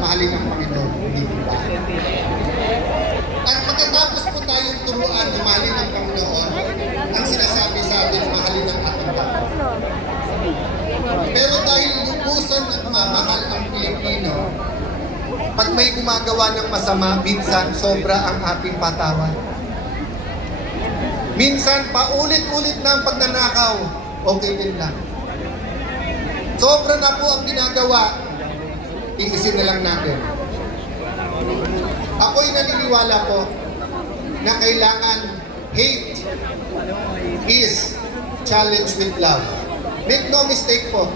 mahalin ng Panginoon. Hindi po ba? At pagkatapos po tayong turuan na mahalin ng Panginoon, ang sinasabi sa atin, mahalin ang ating kapwa. Pero dahil lubusan ng mamahal ang Pilipino, pag may gumagawa ng masama, minsan sobra ang ating patawad. Minsan, paulit-ulit na ang pagnanakaw, okay din lang. Sobra na po ang ginagawa, iisin na lang natin. Ako'y naniniwala po na kailangan hate is challenged with love. Make no mistake po,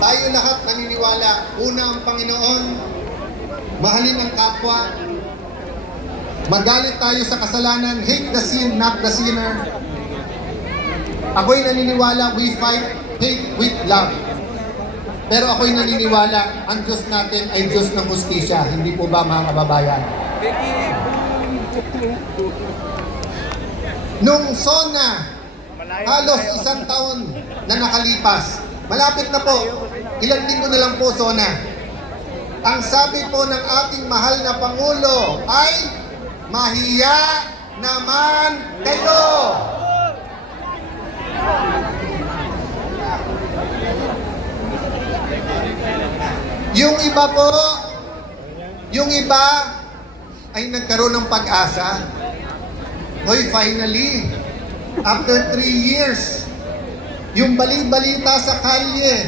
tayo lahat naniniwala, una ang Panginoon, mahalin ang kapwa, magalit tayo sa kasalanan, hate the sin, not the sinner. Ako'y naniniwala, we fight hate with love. Pero ako'y naniniwala, ang Diyos natin ay Diyos ng hustisya. Hindi po ba mga kababayan? Nung SONA, halos 1 taon na nakalipas, malapit na po, ilang linggo na lang po SONA. Ang sabi po ng ating mahal na Pangulo ay, mahiya naman kayo! Yung iba po, yung iba ay nagkaroon ng pag-asa. Hoy, finally, after 3 years, yung bali-balita sa kalye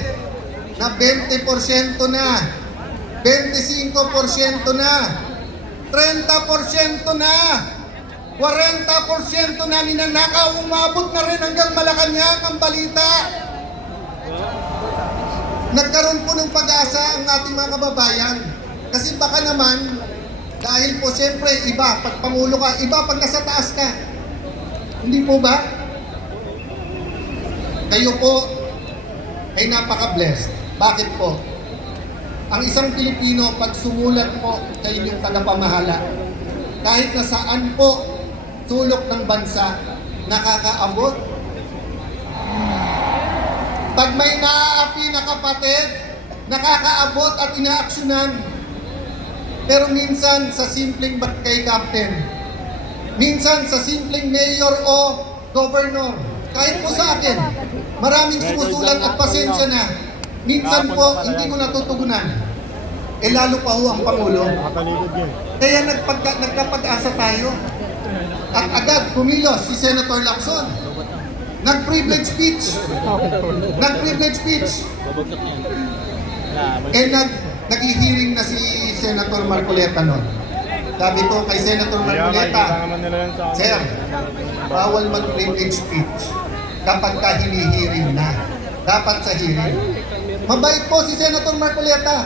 na 20% na, 25% na, 30% na, 40% na ninanakaw, umabot na rin hanggang Malacanang ang balita. Nagkaroon po ng pag-asa ang ating mga kababayan. Kasi baka naman, dahil po siyempre, iba, pag Pangulo ka, iba pag nasa taas ka. Hindi po ba? Kayo po ay napaka-blessed. Bakit po? Ang isang Pilipino, pag sumulat po sa inyong tagapamahala, kahit na saan po sulok ng bansa, nakakaabot. Pag may naaapi na kapatid, nakakaabot at inaaksyonan. Pero minsan sa simpleng barangay captain, minsan sa simpleng mayor o governor, kahit po sa akin, maraming sumusulat at pasensya na. Minsan po, hindi ko natutugunan. Eh lalo pa ho ang Pangulo. Kaya nagkapag-asa tayo. At agad kumilos si Senator Lacson. Nag-privilege speech. Nag-privilege speech. Eh nag-i-hearing na si Senator Marcoleta noon. Sabi ko kay Senator Marcoleta, Sir, bawal mag-privilege speech kapag ka hinihiring na. Dapat sa hearing. Mabait po si Senator Marcoleta.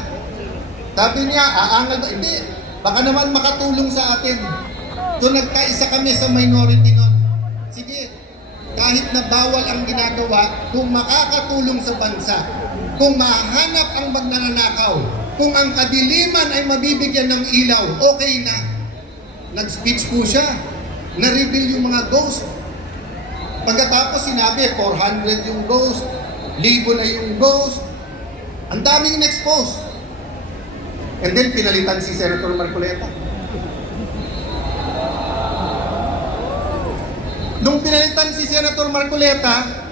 Sabi niya, aangal ba? Hindi. Baka naman makatulong sa atin. So nagkaisa kami sa minority noon. Sige, kahit na bawal ang ginagawa, kung makakatulong sa bansa, kung mahanap ang magnanakaw, kung ang kadiliman ay mabibigyan ng ilaw, okay na. Nag-speech po siya. Na-reveal yung mga ghost. Pagkatapos sinabi, 400 yung ghost, 1,000 na yung ghost. Ang daming in-expose. And then pinalitan si Senator Marcoleta. Nung pinalitan si Senator Marcoleta,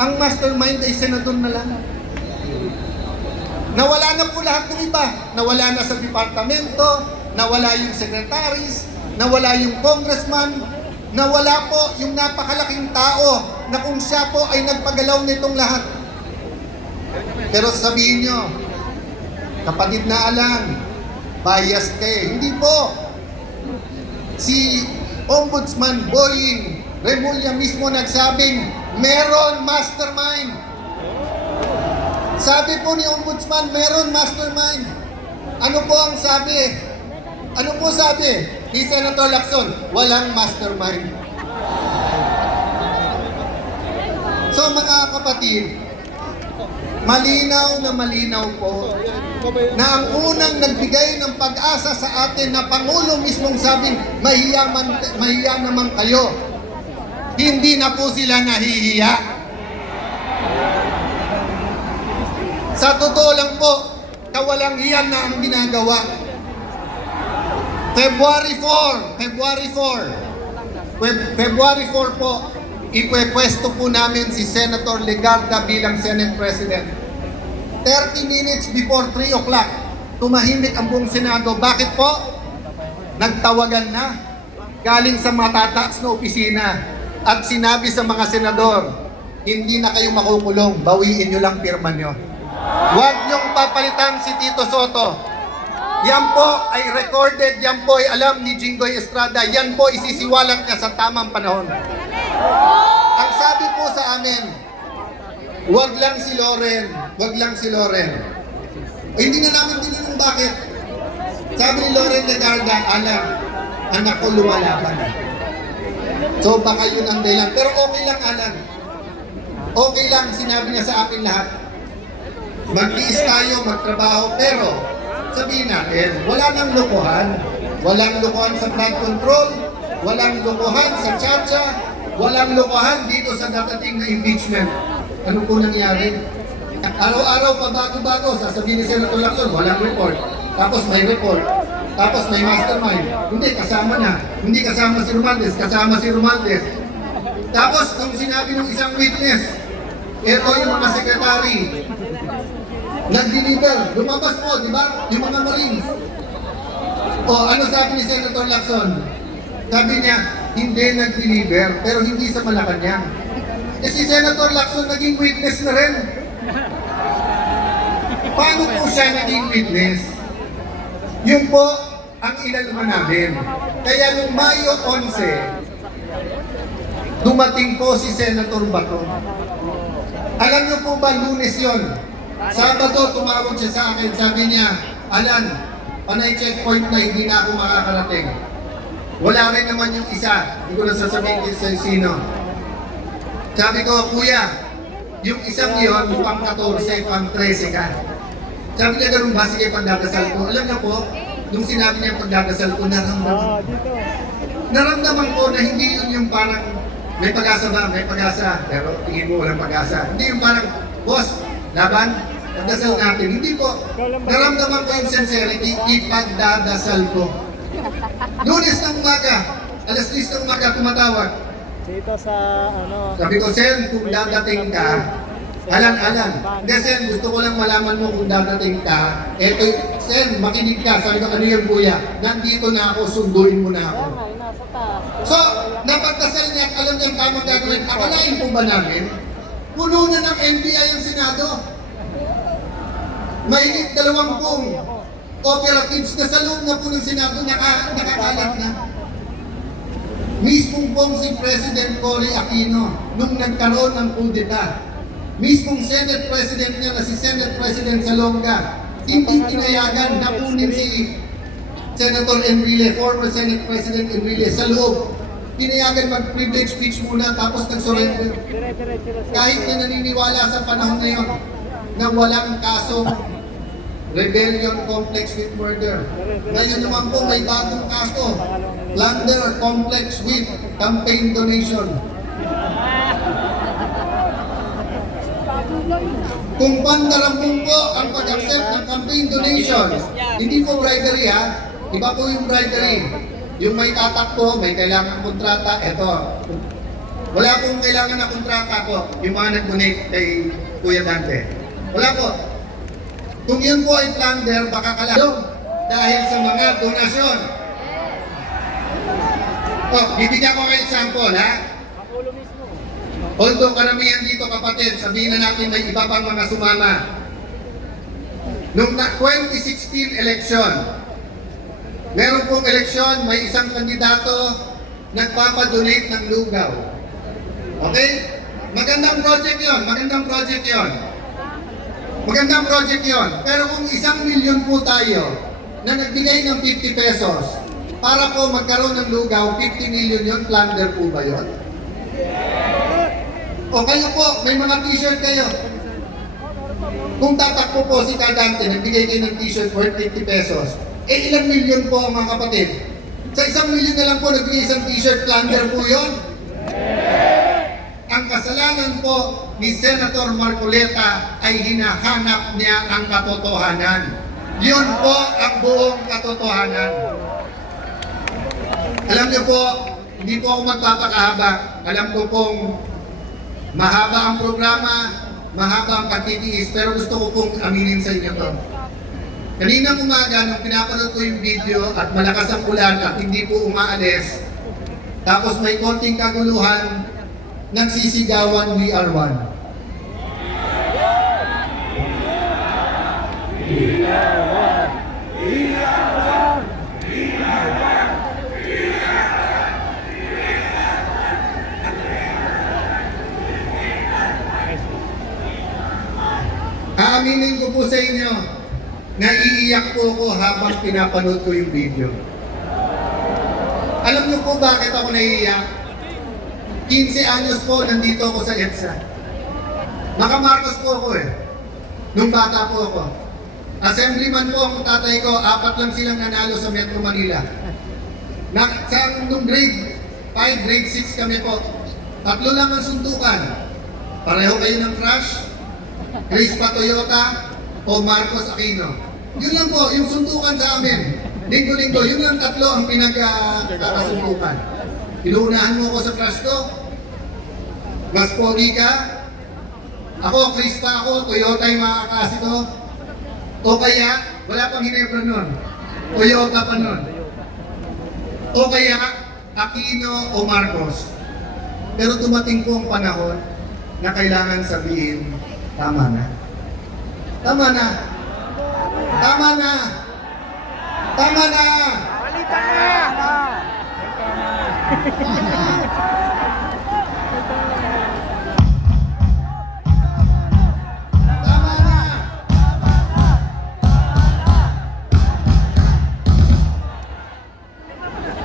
ang mastermind ay senador na lang. Nawala na po lahat ng iba. Nawala na sa departamento, nawala yung secretaries, nawala yung congressman, nawala po yung napakalaking tao na kung siya po ay nagpagalaw nitong lahat. Pero sabihin nyo, kapatid na Alan, biased kayo. Hindi po. Si Ombudsman Boying Remulla mismo nagsabing, meron mastermind. Sabi po ni Ombudsman, meron mastermind. Ano po ang sabi? Ano po sabi ni Senator Lacson? Walang mastermind. So mga kapatid, malinaw na malinaw po na ang unang nagbigay ng pag-asa sa atin na Pangulo mismong sabing mahiya naman kayo. Hindi na po sila nahihiya. Sa totoo lang po, kawalang-hiyan na ang ginagawa. February 4 po, ipwepwesto po namin si Senator Legarda bilang Senate President. 30 minutes before 3 o'clock, tumahimik ang buong Senado. Bakit po? Nagtawagan na galing sa matataas na opisina at sinabi sa mga senador, hindi na kayo makukulong, bawiin nyo lang pirma nyo. Huwag nyong papalitan si Tito Soto. Yan po ay recorded, yan po ay alam ni Jinggoy Estrada, yan po isisiwalat niya sa tamang panahon. Ang sabi po sa amin, huwag lang si Loren, huwag lang si Loren. Hindi na namin tinanong bakit. Sabi ni Loren Legarda, anak ko lumalaban. So baka yun ang dahilan. Pero okay lang, Alan. Okay lang, sinabi niya sa akin lahat. Mag-iis tayo, magtrabaho, pero sabihin natin, wala nang lokohan. Walang lokohan sa flood control, walang lokohan sa tsa-tsa, walang lokohan dito sa dadating na impeachment. Ano po nangyari? Araw-araw pa bago-bago, sasabihin ni Senator Lacson, walang report. Tapos may report. Tapos may mastermind. Hindi, kasama na. Hindi kasama si Romualdez, kasama si Romualdez. Tapos, kung sinabi ng isang witness, ito yung mga sekretary, nag-deliver. Lumabas po, di ba? Yung mga Marines. O, ano sabi ni Senator Lacson? Sabi niya, hindi nag-deliver, pero hindi sa Malacanang. Eh si Senator Lacson naging witness na rin. Paano po siya naging witness? Yun po ang inalaman namin. Kaya nung Mayo 11, dumating po si Senator Bato. Alam niyo po ba, Lunes yon? Sabado, tumawag siya sa akin. Sabi niya, Alan, panay checkpoint na hindi na ako makakarating. Wala rin naman yung isa. Hindi ko na sasabihin sa sino. Sabi ko, Kuya, yung isang yon, pang 14, pang 13 ka. Sabi niya, ganun ba? Sige, pagdadasal ko. Alam niyo po, nung sinabi niya pagdadasal ko, naramdaman ko na hindi yun yung parang may pag-asa ba? May pag-asa. Pero tingin mo walang pag-asa. Hindi yung parang, boss, laban, pagdasal natin. Hindi po. Naramdaman ko yung sincerity, ipagdadasal ko. Lunes ng umaga, alas 10 ng umaga, tumatawag. Dito sa ano. Sabi ko, Sen, kung dadating ka, Alan. Hindi, Sen, gusto ko lang malaman mo kung dadating ka. Eto, Sen, makinig ka. Sabi ko, ano yun, Kuya? Nandito na ako, sunduin mo na ako. Nasa taas. So, napagdasal niya at alam niya ang tamang gagawin. Akalain po ba namin? Puno na ng NBI ang Senado. Mahigit 20 operatives na sa loob na po ng Senado nakakalat na. Mismong pong si President Cory Aquino nung nagkaroon ng kudeta. Mismong Senate President niya na si Senate President Salonga, hindi pinayagan na kunin si Senator Enrile, former Senate President Enrile, sa loob. Pinayagan mag-privilege speech muna tapos nag-surrender. Kahit na naniniwala sa panahon na yun na walang kasong rebellion complex with murder. Ngayon naman po may bagong kaso, plunder complex with campaign donation. Kung pandarampong po ang pag-accept ng campaign donation, hindi po bribery ha. Iba po yung bribery. Yung may tatakbo, may kailangan kontrata, eto. Wala pong kailangan na kontrata ko, yung mga nag-donate kay Kuya Dante. Wala po. Kung yun po ay plunder, baka kalalo dahil sa mga donasyon. Bibigyan ko kayo example ha. Although karamihan dito kapatid, sabihin na natin may iba pang mga sumama. Noong 2016 election, meron pong eleksyon, may isang kandidato nagpapadonate ng lugaw. Okay? Magandang project yon. Pero kung 1 milyon po tayo na nagbigay ng 50 pesos para po magkaroon ng lugaw, 50 million yon, plunder po ba yon? O kayo po, may mga t-shirt kayo. Kung tatakbo po si Kadante, nagbigay kayo ng t-shirt worth 50 pesos, eh ilang milyon po ang mga kapatid? Sa 1 milyon na lang po nagbigay isang t-shirt, plunder po yon? Ang kasalanan po ni Senator Marcoleta ay hinahanap niya ang katotohanan. Yun po ang buong katotohanan. Alam niyo po, hindi po ako magpapakahaba. Alam ko pong mahaba ang programa, mahaba ang pagtitiis, pero gusto ko pong aminin sa inyo to. Kaninang umaga, nung pinapanood ko yung video at malakas ang ulan at hindi po umaalis, tapos may konting kaguluhan, nagsisigawan, we are one. Aaminin ko po sa inyo, naiiyak po ako habang pinapanood ko yung video. Alam niyo po bakit ako naiiyak? 15 anyos po nandito ako sa EDSA. Makamarcos po ako eh. Nung bata po ako. Assemblyman po ang tatay ko, 4 lang silang nanalo sa Metro Manila. Nung grade 5, grade 6 kami po. 3 lang ang suntukan. Pareho kayo ng crush, Grace Pa Toyota o Marcos Aquino. Yun lang po, yung suntukan sa amin. Linggo-linggo, yun lang 3 ang pinagkakasuntukan. Inuunahan mo ako sa crush ko. Mas pogi ka. Ako, Grace Pa ako, Toyota yung mga kaklase ko. O kaya, wala pang Hinebra nun. Toyota pa nun. O kaya, Aquino o Marcos. Pero dumating po ang panahon na kailangan sabihin, tama na. Tama na. Tama na. Tama na. Palitan na! Tama na.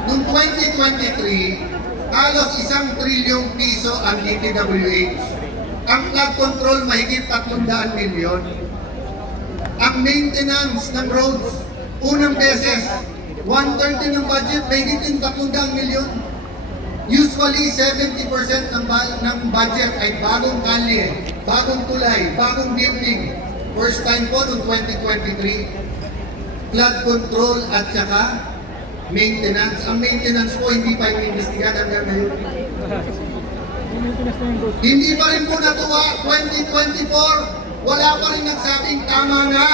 Noong 2023, halos 1 trilyong piso ang DPWH. Ang flood control mahigit 300 milyon. Ang maintenance ng roads, unang beses, 1/3 ng budget, mahigit din 300 milyon. Usually, 70% ng budget ay bagong kalye, bagong tulay, bagong building. First time po noong 2023, flood control at saka maintenance. Ang maintenance po hindi pa inimbestigan hanggang ngayon. Hindi pa rin po natuwa, 2024, wala pa rin nagsabing tama na.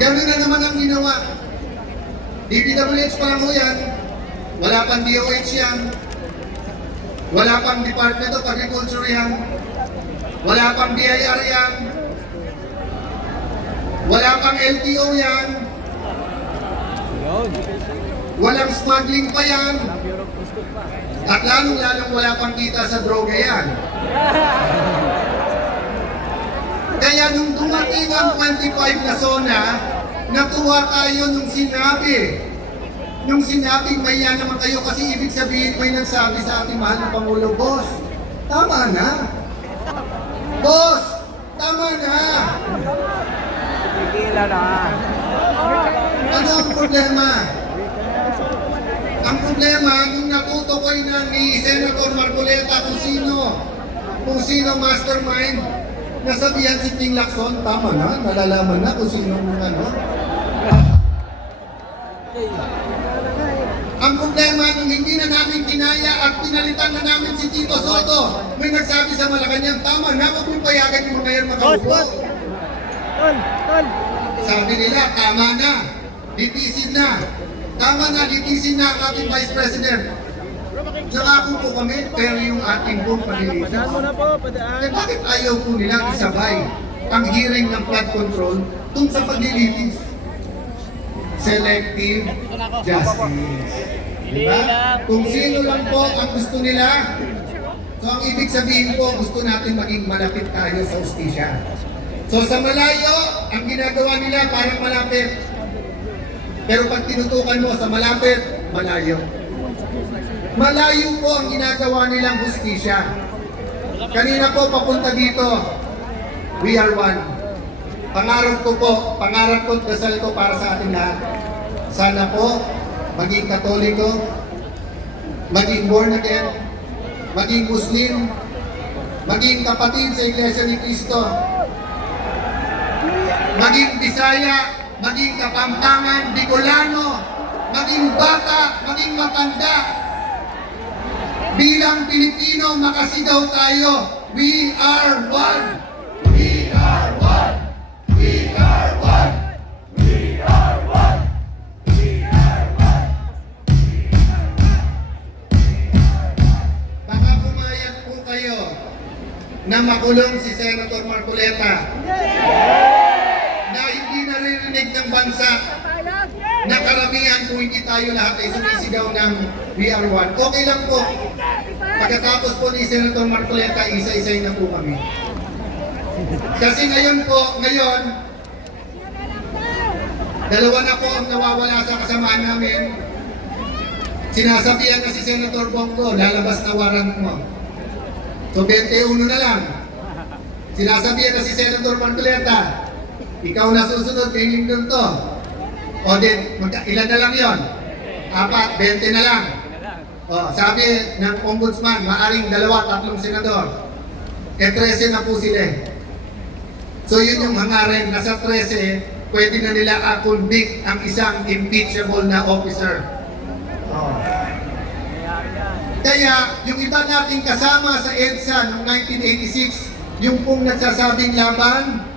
Gano'n na naman ang ginawa. DPWH pa lang ho yan, wala pang DOH yan, wala pang Department of Agriculture yan, wala pang BIR yan, wala pang LTO yan, walang smuggling pa yan, at lalong-lalong wala pang kita sa droga yan. Kaya nung dumating ang 25 na zona, natuwa tayo nung sinabing maya naman kayo kasi ibig sabihin may nagsabi sa ating mahal na Pangulo, Boss, tama na. Boss, tama na. Tigila na. Ano ang problema? Ang problema, nung natutukoy na ni Senator Marcoleta kung sino mastermind, nasabihan si Ping Lacson, tama na, nalalaman na kung sino ano. Ang problema, nung hindi na namin kinaya at pinalitan na namin si Tito Soto, may nagsabi sa Malacanang, tama na, huwag mong payagan yung mga yan makaupo. Tol! Sabi nila, tama na, litisin na. Tama na, litisin na ang ating Vice President. Nakako po kami, pero yung ating pong palilitis. Padaan mo na po, padaan. Eh bakit ayaw po nilang isabay ang hearing ng flood control tungkol sa paglilitis? Selective justice. Diba? Kung sino lang po ang gusto nila, so ang ibig sabihin po, gusto natin maging malapit tayo sa ustisya. So sa malayo, ang ginagawa nila parang malapit. Pero pag tinutukan mo sa malapit, malayo. Malayo po ang ginagawa nilang hustisya. Kanina po papunta dito, we are one. Pangarap ko, dasal ko para sa ating lahat. Sana po, maging Katoliko, maging born again, maging Muslim, maging kapatid sa Iglesia ni Cristo. maging Bisaya, maging Kapampangan, Bicolano, maging bata, maging matanda. Bilang Pilipino, makasigaw tayo, we are one! We are one! We are one! We are one! We are one! Baka pumayag po kayo na makulong si Senator Marcoleta na hindi naririnig ng bansa na karamihan kung hindi tayo lahat ay sumisigaw ng we are one. Okay lang po. Pagkatapos po ni Senator Marcoleta, isa-isay na po kami. Kasi ngayon, dalawa na po ang nawawala sa kasamaan namin. Sinasabihan na si Senator Bongo, lalabas na warrant mo. So 21 na lang. Sinasabihan na si Senator Marcoleta, ikaw na susunod, kay doon to. O din, ilan na lang yon? 4, 20 na lang. O, sabi ng ombudsman, maaring 2, 3 senador. 13 na po sila. So yun yung hangarin, nasa 13, pwede na nila convict ang isang impeachable na officer. O. Kaya, yung iba nating kasama sa EDSA noong 1986, yung pong nagsasabing laban,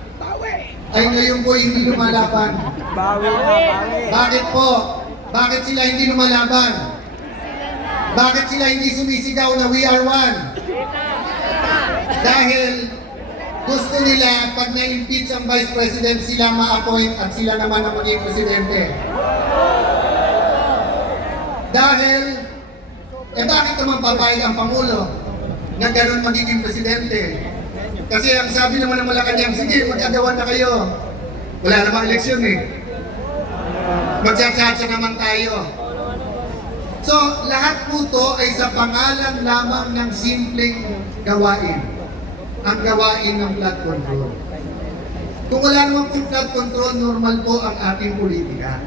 ay ngayon po hindi lumalaban. Bakit po? Bakit sila hindi lumalaban? Bakit sila hindi sumisigaw na we are one? Dahil gusto nila pag na-impeach ang Vice President, sila ma-appoint at sila naman ang maging Presidente. Dahil, bakit naman papayag ang Pangulo na gano'n magiging Presidente? Kasi ang sabi naman ng Malacanang, sige, magkagawan na kayo. Wala namang eleksyon eh. Magsatsatsa naman tayo. So, lahat po to ay sa pangalan lamang ng simpleng gawain. Ang gawain ng flood control. Kung wala naman po flood control, normal po ang ating politika.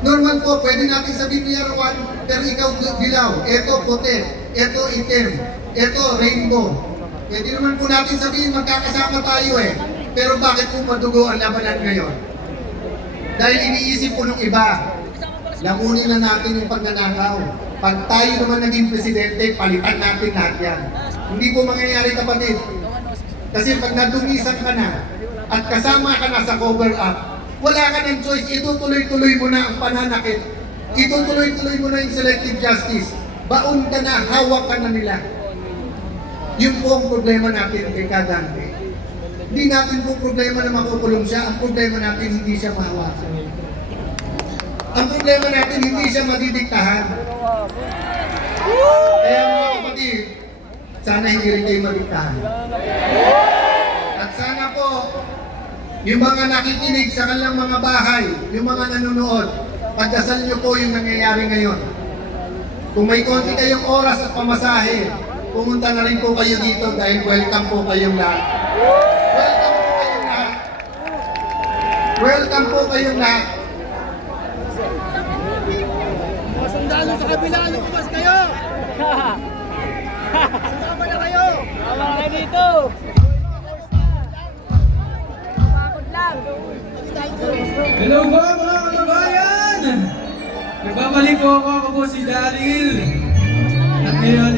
Normal po, pwede natin sabihin we are one, pero ikaw dilaw, eto puti, eto itim, eto rainbow. Pwede naman po natin sabihin magkakasama tayo eh. Pero bakit po madugo ang labanan ngayon? Dahil iniisip po nung iba, lamunin na natin yung pagnanakaw. Pag tayo naman naging presidente, palitan natin lahat yan. Hindi po mangyayari, kapatid. Kasi pag nadumisan ka na at kasama ka na sa cover up, wala ka ng choice. Itutuloy-tuloy mo na ang pananakit. Itutuloy-tuloy mo na yung selective justice. Baon ka na, hawak ka na nila. Yun po ang problema natin kay Kadante. Hindi natin po problema na makukulong siya. Ang problema natin, hindi siya mahawakan. Ang problema natin, hindi siya madidiktahan. Kaya mga kapatid, sana hindi rin kayo madiktahan. At sana po, yung mga nakikinig sa kanilang mga bahay, yung mga nanonood, pagdasal niyo po yung nangyayari ngayon. Kung may konti kayong oras at pamasahe, pumunta na rin po kayo dito dahil welcome po kayong lahat. Welcome po kayong lahat. Welcome po kayong lahat. Mga sundalo sa kabila, lumabas kayo! Sumama na kayo! Sumama na kayo dito! Bakod lang! Hello po mga kababayan! Nagbabalik po ako si Daryl. At ngayon